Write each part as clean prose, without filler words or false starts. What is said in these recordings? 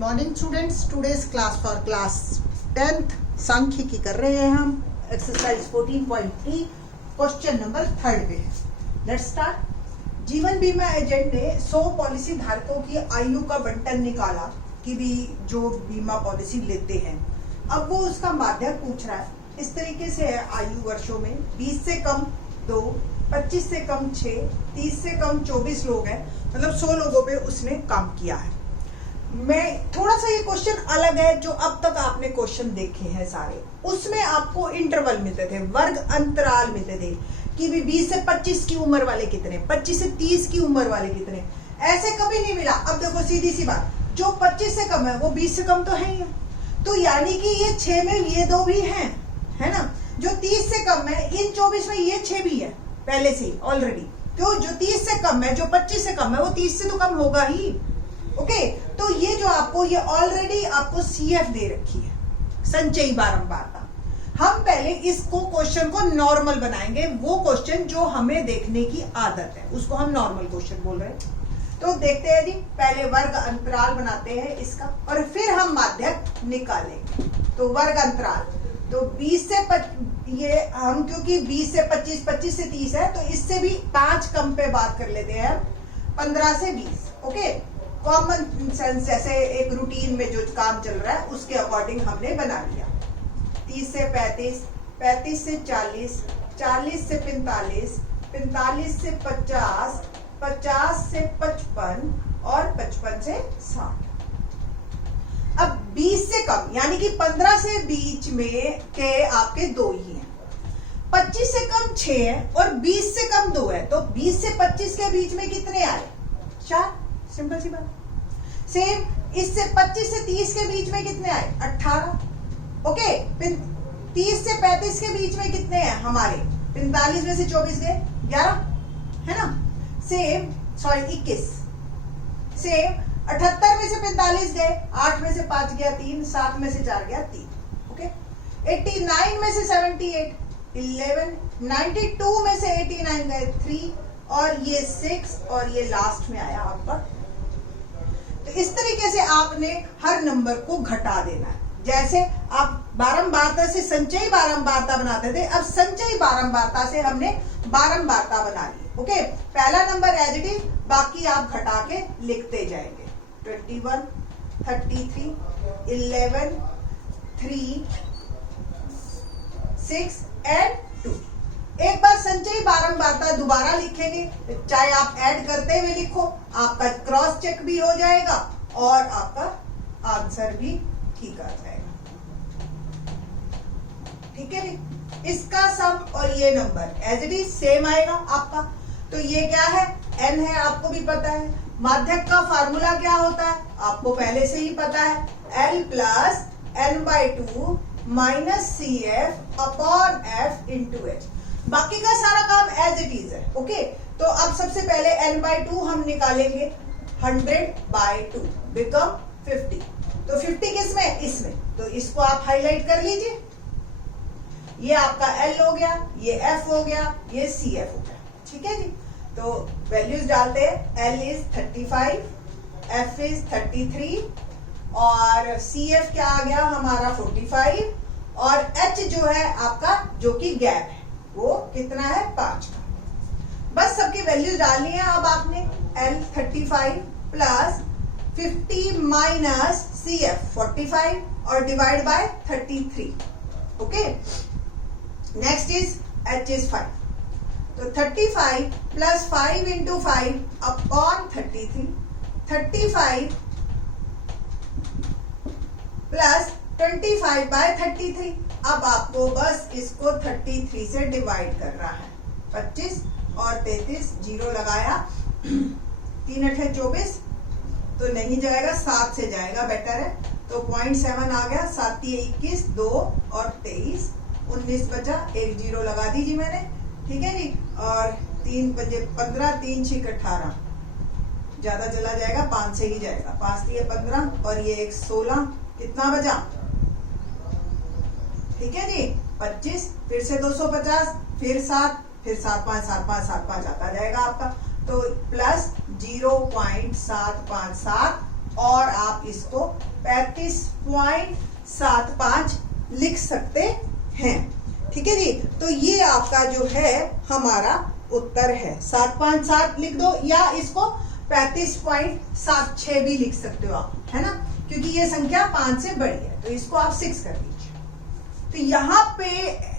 Morning students, today's class for class 10th सांख्यिकी कर रहे हैं हम। एक्सरसाइज 14.3 क्वेश्चन नंबर 3 पे है। Let's start. जीवन बीमा एजेंट ने 100 पॉलिसी धारकों की आयु का बंटन निकाला कि भी जो बीमा पॉलिसी लेते हैं। अब वो उसका माध्यक पूछ रहा है। इस तरीके से है आयु वर्षों में 20 से कम 2, 25 से कम 6, 30 से कम 24 लोग हैं, मतलब 100 लोगों पे उसने काम किया है। मैं थोड़ा सा ये क्वेश्चन अलग है जो अब तक आपने क्वेश्चन देखे हैं सारे, उसमें आपको इंटरवल मिलते थे, वर्ग अंतराल मिलते थे कि भी 20 से 25 की उम्र वाले कितने, 25 से 30 की उम्र वाले कितने, ऐसे कभी नहीं मिला। अब देखो सीधी सी बात, जो 25 से कम है वो 20 से कम तो है ही है, तो यानी कि ये 6 में ये 2 भी हैं, है ना। जो 30 से कम है इन 24 में ये 6 भी है पहले से ऑलरेडी, तो जो 30 से कम है, जो 25 से कम है वो 30 से तो कम होगा ही। ओके, तो ये जो आपको ये ऑलरेडी आपको सीएफ दे रखी है, संचयी बारंबारता। हम पहले इसको क्वेश्चन को नॉर्मल बनाएंगे, वो क्वेश्चन जो हमें देखने की आदत है उसको हम नॉर्मल क्वेश्चन बोल रहे हैं। तो देखते हैं जी, पहले वर्ग अंतराल बनाते हैं इसका और फिर हम माध्यक निकालेंगे। तो वर्ग अंतराल, तो 20 से ये हम क्योंकि 20 से 25, 25 से 30 है, तो इससे भी 5 कम पे बात कर लेते हैं, 15 से 20। ओके, कॉमन सेंस जैसे एक रूटीन में जो काम चल रहा है उसके अकॉर्डिंग हमने बना लिया। 30 से 35, 35 से 40, 40 से 45, 45 से 50, 50 से 55 और 55 से 60। अब 20 से कम यानी कि 15 से बीच में के आपके 2 ही हैं, 25 से कम 6 है और 20 से कम 2 है, तो 20 से 25 के बीच में कितने आए? 4। सिंपल सी बात। सेम इससे 25 से 30 के बीच में कितने आए? 18। ओके, 30 से 35 के बीच में कितने हैं हमारे? 45 में से 24 गए 11, है ना। सेम 21। सेम 78 में से 45 गए, 8 में से 5 गया 3, 7 में से 4 गया 3। ओके, 89 में से 78 11, 92 में से 89 गए 3 और ये 6 और ये लास्ट में आया आपका। तो इस तरीके से आपने हर नंबर को घटा देना है। जैसे आप बारंबारता से संचयी बारंबारता बनाते थे, अब संचयी बारंबारता से हमने बारंबारता बना ली। ओके, पहला नंबर एज इट इज, बाकी आप घटा के लिखते जाएंगे। 21, 33, 11, 3, 6 एंड 2। एक बार संचयी बारंबारता दोबारा लिखेंगे, चाहे आप ऐड करते हुए लिखो, आपका क्रॉस चेक भी हो जाएगा और आपका आंसर भी ठीक आ जाएगा। ठीक है जी, इसका सम और ये number as it is same आएगा आपका। तो ये क्या है? n है, आपको भी पता है। माध्यक का फार्मूला क्या होता है आपको पहले से ही पता है, L plus n/2 minus CF upon F into H। बाकी का सारा काम एज इट इज है। ओके, तो अब सबसे पहले n/2 हम निकालेंगे, 100/2 बिकम 50। तो 50 किसमें? इसमें, तो इसको आप हाईलाइट कर लीजिए। ये आपका L हो गया, ये F हो गया, ये CF हो गया। ठीक है जी, तो वैल्यूज डालते हैं। L इज 35, F इज 33 और CF क्या आ गया हमारा 45 और H जो है आपका, जो कि गैप है, वो कितना है? 5 का। बस सबकी वैल्यूज डालनी है अब आपने। L 35 प्लस 50 माइनस CF 45 और divide by 33। Okay, next is H is 5, तो 35 plus 5 into 5 upon 33, 35 plus 25 by 33। अब आपको बस इसको 33 से डिवाइड करना है। 25 और 33, 0 लगाया, 3 8 24, तो नहीं जाएगा, 7 से जाएगा, बेटर है। तो 0.7 आ गया, 7 21, 2 और 23, 19 बचा, एक 0 लगा दीजिए मैंने। ठीक है जी, और 3 बजे 15, 3 6 18, ज्यादा चला जाएगा, 5 से ही जाएगा, 5 3 15 और ये एक 16, कितना बचा? ठीक है जी, 25, फिर से 250, फिर 7, फिर 7 5 7 5 7 5 आता जाएगा आपका। तो प्लस 0.757 और आप इसको 35.75 लिख सकते हैं। ठीक है जी, तो ये आपका जो है हमारा उत्तर है। 7.7 लिख दो या इसको 35.76 भी लिख सकते हो आप, है ना, क्योंकि ये संख्या 5 से बड़ी है, तो इसको आप 6 कर दीजिए। तो यहाँ पे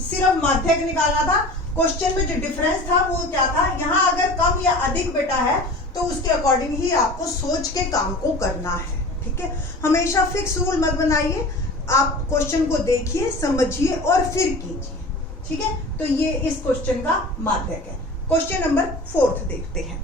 सिर्फ माध्यक निकालना था। क्वेश्चन में जो डिफरेंस था वो क्या था, यहाँ अगर कम या अधिक बेटा है तो उसके अकॉर्डिंग ही आपको सोच के काम को करना है। ठीक है, हमेशा फिक्स रूल मत बनाइए, आप क्वेश्चन को देखिए, समझिए और फिर कीजिए। ठीक है, तो ये इस क्वेश्चन का माध्यक है। क्वेश्चन नंबर 4 देखते हैं।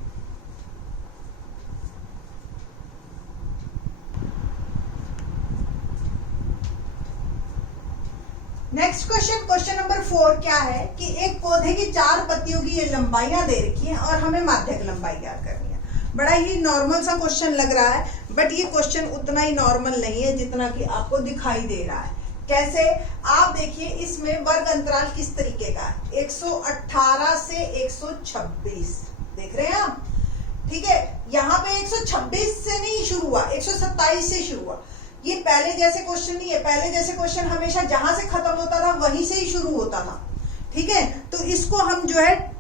नेक्स्ट क्वेश्चन, क्वेश्चन नंबर 4 क्या है कि एक पौधे की 4 पत्तियों की ये लंबाइयां दे रखी हैं और हमें माध्यक लंबाई ज्ञात करनी है। बड़ा ही नॉर्मल सा क्वेश्चन लग रहा है, बट ये क्वेश्चन उतना ही नॉर्मल नहीं है जितना कि आपको दिखाई दे रहा है। कैसे, आप देखिए इसमें वर्ग अंतराल किस तरीके का है, 118 से 126 देख रहे हैं आप। ठीक है, यहाँ पे 126 से नहीं शुरू हुआ, 127 से शुरू हुआ। ये पहले जैसे क्वेश्चन नहीं है, पहले जैसे क्वेश्चन हमेशा जहां से खत्म होता था वहीं से ही शुरू होता था। ठीक है, तो इसको हम जो है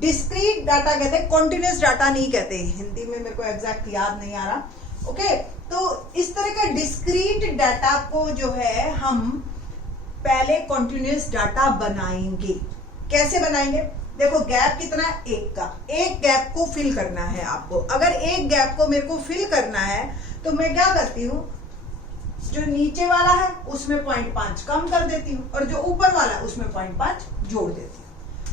डिस्क्रीट डाटा कहते हैं, कॉन्टिन्यूस डाटा नहीं कहते, हिंदी में मेरे को एग्जैक्ट याद नहीं आ रहा। ओके, तो इस तरह का डिस्क्रीट डाटा को जो है हम पहले कॉन्टिन्यूस डाटा बनाएंगे। कैसे बनाएंगे, देखो गैप कितना है, 1 का, एक गैप को फिल करना है आपको। अगर एक गैप को मेरे को फिल करना है तो मैं क्या करती हूँ, जो नीचे वाला है उसमें 0.5 कम कर देती हूँ और जो ऊपर वाला है उसमें 0.5 जोड़ देती हूँ।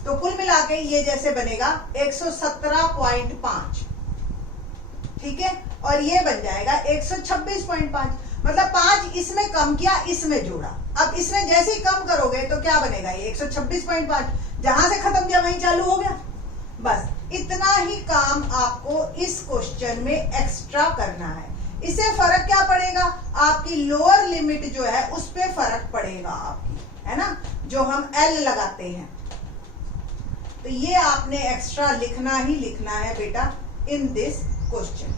तो कुल मिला के ये जैसे बनेगा 117.5। ठीक है, और ये बन जाएगा 126.5। मतलब 5 इसमें कम किया, इसमें जोड़ा। अब इसमें जैसे ही कम करोगे तो क्या बनेगा, ये 126.5, जहां से खत्म किया वहीं चालू हो गया। बस इतना ही काम आपको इस क्वेश्चन में एक्स्ट्रा करना है। इससे फर्क क्या पड़ेगा, आपकी लोअर लिमिट जो है उस पर फर्क पड़ेगा आपकी, है ना, जो हम L लगाते हैं। तो ये आपने एक्स्ट्रा लिखना ही लिखना है बेटा इन दिस क्वेश्चन।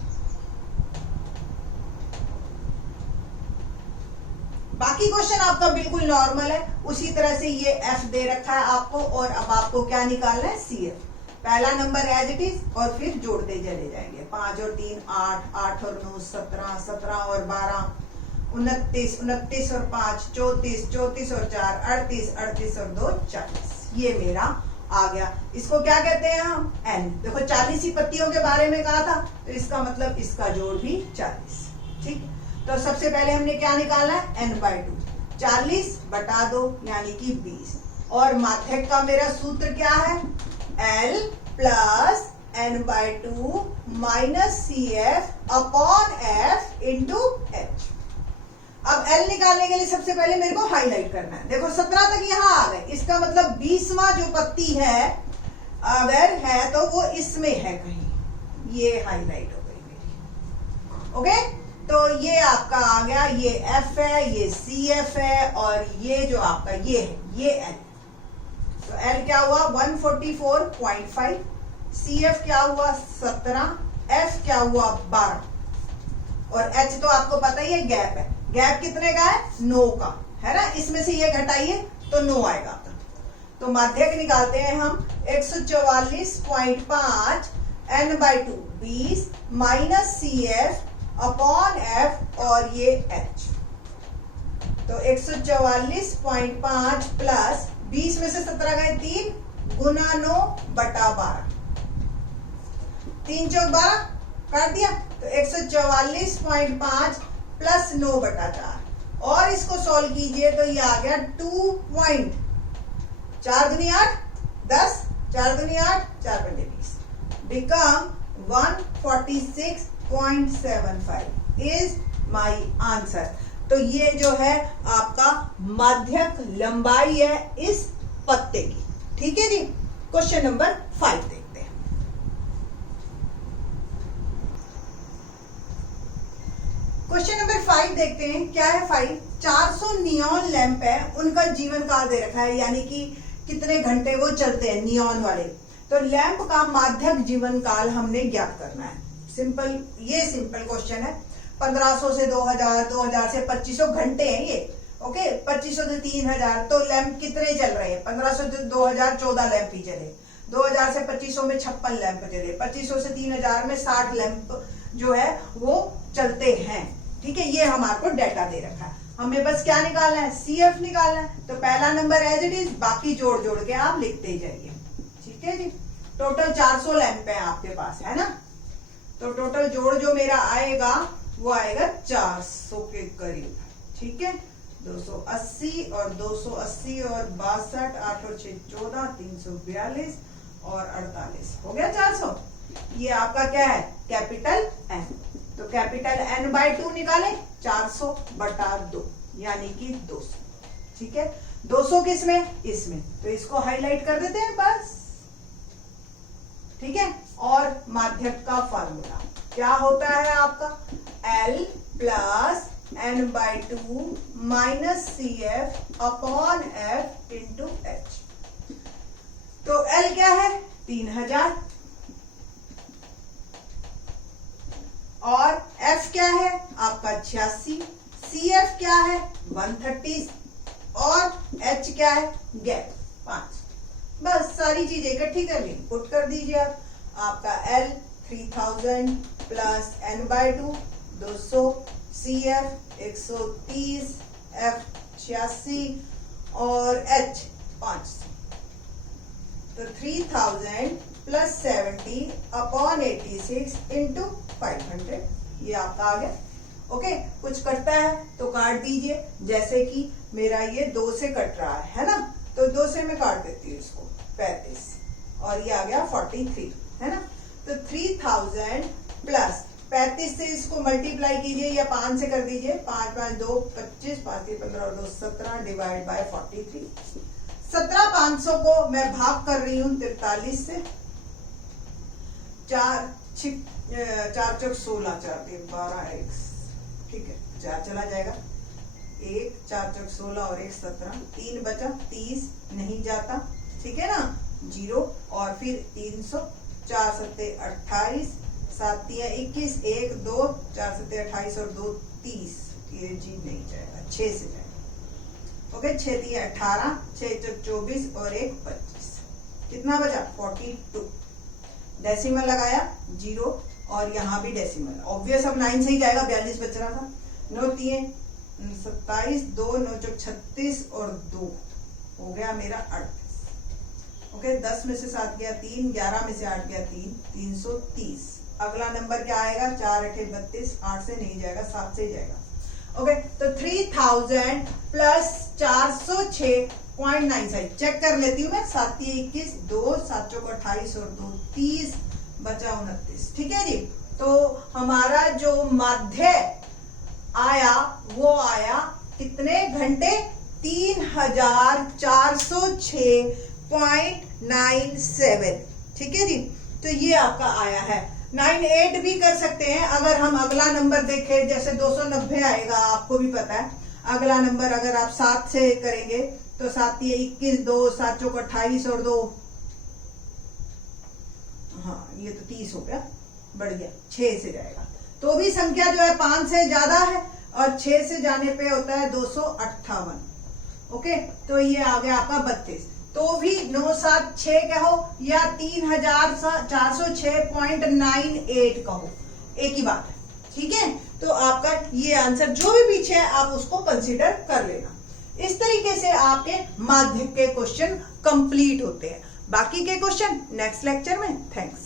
बाकी क्वेश्चन आपका बिल्कुल नॉर्मल है, उसी तरह से ये F दे रखा है आपको, और अब आपको क्या निकालना है, CF। पहला नंबर एज इट इज और फिर जोड़ते चले जाएंगे। 5 और 3 8, 8 और 9 17, 17 और 12 29, 29 और 5 34, 34 और 4 38, 38 और 2 40। ये मेरा आ गया। इसको क्या कहते हैं हम, N। देखो 40 ही पत्तियों के बारे में कहा था, तो इसका मतलब इसका जोड़ भी 40। ठीक, तो सबसे पहले हमने क्या निकालना है, N/2, 40 बटा 2 यानी कि 20। और माध्यक का मेरा सूत्र क्या है, L plus N/2 minus CF upon F into H। अब L निकालने के लिए सबसे पहले मेरे को हाईलाइट करना है। देखो 17 तक यहाँ आ गए, इसका मतलब 20वां जो पत्ती है अगर है तो वो इसमें है कहीं, ये हाईलाइट हो गई मेरी। ओके, तो ये आपका आ गया, ये F है, ये CF है, और ये जो आपका ये है, ये L। तो L क्या हुआ 144.5, CF क्या हुआ 17, F क्या हुआ 12, और H तो आपको पता ही है गैप है। गैप कितने का है, 9 का, है ना, इसमें से ये घटाइए तो 9 आएगा। तो माध्यक निकालते हैं हम 144.5 N/2 20 minus CF upon F और ये H। तो 144.5 प्लस 20 में से 17 गए 3 गुना 9 बटा 12, 3 चौक 12 काट दिया। तो 144.5 प्लस 9 बटा 4, और इसको सॉल्व कीजिए तो ये आ गया 4 दूनी 8 10, 4 दूनी 8, 4 पंजे 20, बिकम 146.75 इज माई आंसर। तो ये जो है आपका माध्यक लंबाई है इस पत्ते की। ठीक है जी, क्वेश्चन नंबर 5 देखते हैं। क्वेश्चन नंबर 5 देखते हैं, क्या है 5, 400 नियॉन लैंप है, उनका जीवन काल दे रखा है, यानी कि कितने घंटे वो चलते हैं नियॉन वाले। तो लैंप का माध्यक जीवन काल हमने ज्ञात करना है। सिंपल, ये सिंपल क्वेश्चन है। 1500 से 2000, 2000 से 2500 घंटे हैं ये। ओके, 2500 से 3000, तो लैंप कितने चल रहे हैं? 1500 से 2000 14 लैंप ही चले, 2000 से 2500 में 56 लैंप चले, 2500 से 3000 में 60 लैंप जो है वो चलते हैं। ठीक है, ये हमारे को डाटा दे रखा है, हमें बस क्या निकालना है? CF निकालना है। तो पहला नंबर एज इट इज, बाकी जोड़ जोड़ के आप लिखते जाइए। ठीक है जी, टोटल 400 लैंप है आपके पास, है ना? तो टोटल जोड़ जो मेरा आएगा वो आएगा 400 के करीब। ठीक है, 280 और 280 और 62, 8 और 6 14, 342 और 48 हो गया 400। ये आपका क्या है? Capital N। तो कैपिटल N/2 निकाले, 400 बटा 2 यानी कि 200। ठीक है, 200 किसमें? इसमें, तो इसको हाईलाइट कर देते हैं बस। ठीक है, और माध्यक का फॉर्मूला क्या होता है आपका? L plus N/2 minus CF upon F into H। तो L क्या है? 3000 और F क्या है? आपका 86, CF क्या है? 130 और H क्या है? गैप 5। बस सारी चीजें इकट्ठी कर ली, पुट कर दीजिए आप। आपका L 3000 plus N/2 200, CF 130, F 86 और H 500। तो 3000 प्लस 70 अपॉन 86 इंटू 500, ये आपका आ गया। ओके, कुछ कटता है तो काट दीजिए, जैसे कि मेरा ये 2 से कट रहा है ना, तो 2 से मैं काट देती हूँ इसको, 35 और ये आ गया 43, है ना? तो 3000 प्लस 35 से इसको मल्टीप्लाई कीजिए या 5 से कर दीजिए, 5 5 2 25, 5 3 15 और 2 17 डिवाइड बाय 43। 17,500 को मैं भाग कर रही हूँ 43 से, 4 चौक 16, 4 3 12 1, ठीक है 4 चला जाएगा, 1 4 चौक 16 और 1 17, 3 बचा, 30 नहीं जाता, ठीक है ना, 0 और फिर 300, 4 7 28, 7 21, 1 2 4 7 28 और 2 30, ये जी नहीं जाएगा, 6 से जाएगा। ओके, 6 3 18, 6 चौक 24 और 1 25, कितना बचा? 42। डेसिमल लगाया 0 और यहाँ भी डेसिमल, ऑब्वियस अब 9 से ही जाएगा, 42 बच रहा था। 9 3 27, 2 9 चौक 36 और 2 हो गया मेरा 38। ओके, 10 में से 7 गया 3, 11 में से 8 गया 3, 330। अगला नंबर क्या आएगा? 4 8 32, 8 से नहीं जाएगा, 7 से जाएगा। ओके, तो 3000 प्लस 406.95 चेक कर लेती हूँ मैं, 7 21, 2 7 चौक 28 और 2 30, बचा 29। ठीक है जी, तो हमारा जो माध्य आया वो आया कितने घंटे? 3406.97। ठीक है जी, तो ये आपका आया है। 98 भी कर सकते हैं अगर हम अगला नंबर देखें, जैसे 290 आएगा, आपको भी पता है। अगला नंबर अगर आप 7 से करेंगे तो 7 21, 2 7 चौक 28 और 2, हाँ ये तो 30 हो गया, बढ़ गया, 6 से जाएगा। तो भी संख्या जो है 5 से ज्यादा है और 6 से जाने पे होता है 258। ओके, तो ये आ गया आपका 32। तो भी 976 कहो या 3406.98 कहो, एक ही बात है। ठीक है, तो आपका ये आंसर जो भी पीछे है आप उसको कंसीडर कर लेना। इस तरीके से आपके माध्यक के क्वेश्चन कंप्लीट होते हैं। बाकी के क्वेश्चन नेक्स्ट लेक्चर में। थैंक्स।